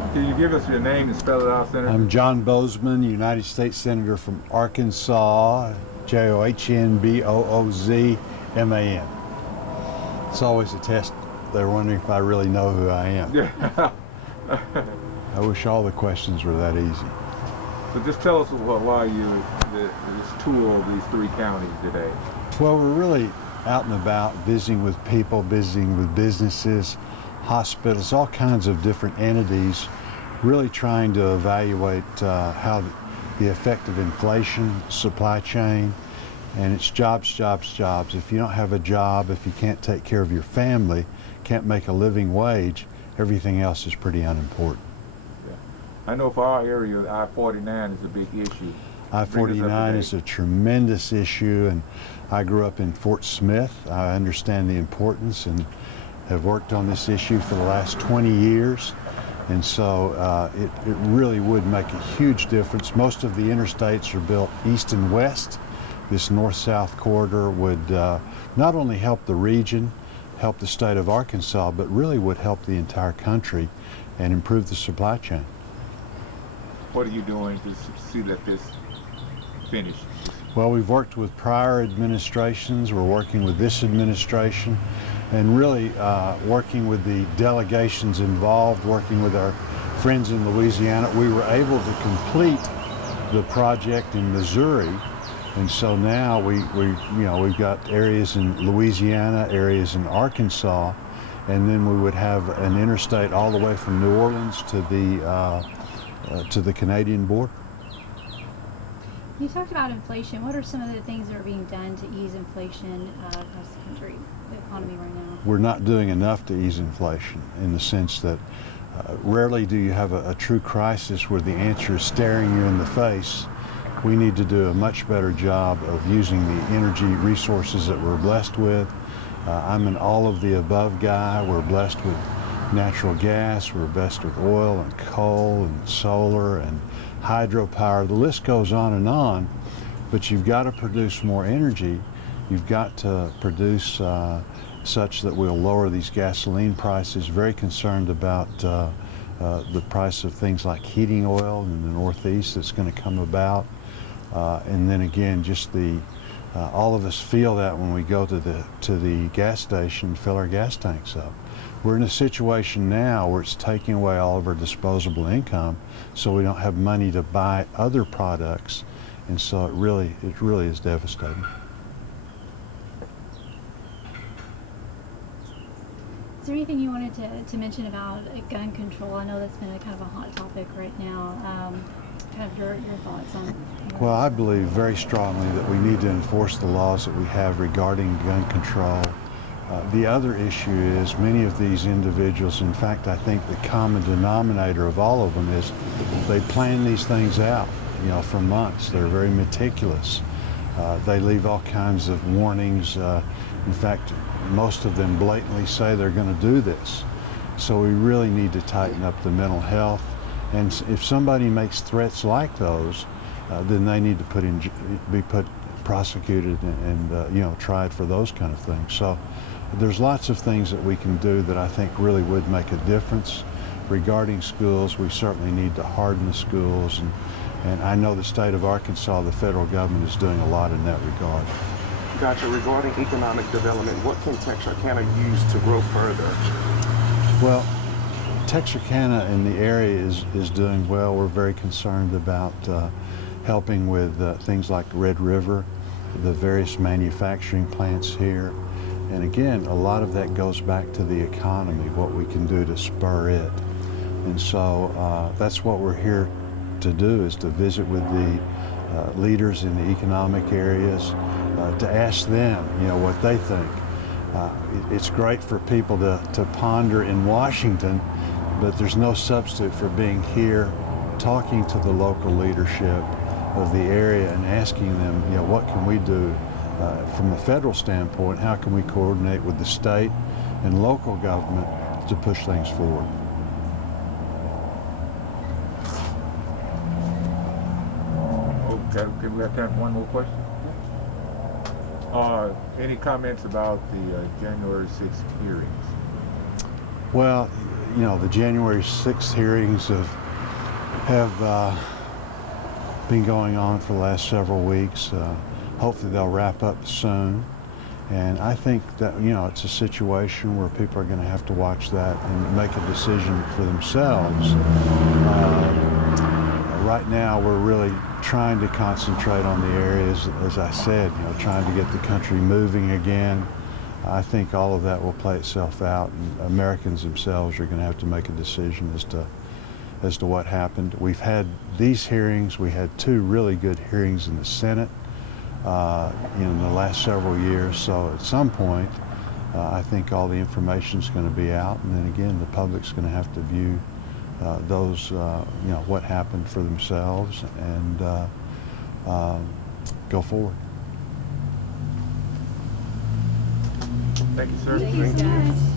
Can you give us your name and spell it out, Senator? I'm John Boozman, United States Senator from Arkansas, Johnboozman. It's always a test. They're wondering if I really know who I am. Yeah. I wish all the questions were that easy. So just tell us why you this tour of these 3 counties today. Well, we're really out and about visiting with people, visiting with businesses, hospitals, all kinds of different entities, really trying to evaluate how the effect of inflation, supply chain, and it's jobs, jobs, jobs. If you don't have a job, if you can't take care of your family, can't make a living wage, everything else is pretty unimportant. Yeah. I know for our area, I-49 is a big issue. I-49 is a tremendous issue, and I grew up in Fort Smith. I understand the importance and have worked on this issue for the last 20 years. And so it really would make a huge difference. Most of the interstates are built east and west. This north-south corridor would not only help the region, help the state of Arkansas, but really would help the entire country and improve the supply chain. What are you doing to see that this finishes? Well, we've worked with prior administrations. We're working with this administration, and really working with the delegations involved, working with our friends in Louisiana. We were able to complete the project in Missouri, and so now we've got areas in Louisiana, areas in Arkansas, and then we would have an interstate all the way from New Orleans to the Canadian border. You talked about inflation. What are some of the things that are being done to ease inflation across the country, the economy right now? We're not doing enough to ease inflation, in the sense that rarely do you have a true crisis where the answer is staring you in the face. We need to do a much better job of using the energy resources that we're blessed with. I'm an all-of-the-above guy. We're blessed with natural gas, we're blessed with oil and coal and solar and hydropower. The list goes on, but you've got to produce more energy. You've got to produce such that we'll lower these gasoline prices. Very concerned about the price of things like heating oil in the Northeast that's going to come about. And then again, just all of us feel that when we go to the gas station and fill our gas tanks up. We're in a situation now where it's taking away all of our disposable income, so we don't have money to buy other products, and so it really is devastating. Is there anything you wanted to mention about gun control? I know that's been a kind of a hot topic right now. Kind of your thoughts on it? Well, I believe very strongly that we need to enforce the laws that we have regarding gun control. The other issue is many of these individuals, in fact, I think the common denominator of all of them is they plan these things out, for months. They're very meticulous. They leave all kinds of warnings. In fact, most of them blatantly say they're going to do this. So we really need to tighten up the mental health. And if somebody makes threats like those, then they need to be prosecuted and tried for those kind of things. So there's lots of things that we can do that I think really would make a difference. Regarding schools, we certainly need to harden the schools, and I know the state of Arkansas, the federal government is doing a lot in that regard. Gotcha. Regarding economic development, what can Texarkana use to grow further? Well, Texarkana in the area is doing well. We're very concerned about helping with things like Red River, the various manufacturing plants here. And again, a lot of that goes back to the economy, what we can do to spur it. And so that's what we're here to do, is to visit with the leaders in the economic areas, to ask them, what they think. It's great for people to ponder in Washington, but there's no substitute for being here, talking to the local leadership of the area and asking them, what can we do from a federal standpoint? How can we coordinate with the state and local government to push things forward? Okay, we have time for one more question? Any comments about the January 6th hearings? Well, you know, the January 6th hearings have been going on for the last several weeks. Hopefully they'll wrap up soon. And I think that, you know, it's a situation where people are going to have to watch that and make a decision for themselves. Right now, we're really trying to concentrate on the areas, as I said, you know, trying to get the country moving again. I think all of that will play itself out, and Americans themselves are going to have to make a decision as to what happened. We've had these hearings. We had 2 really good hearings in the Senate in the last several years. So at some point, I think all the information is going to be out, and then again, the public's going to have to view those, you know, what happened for themselves and go forward. Thank you, sir. Thank you, guys.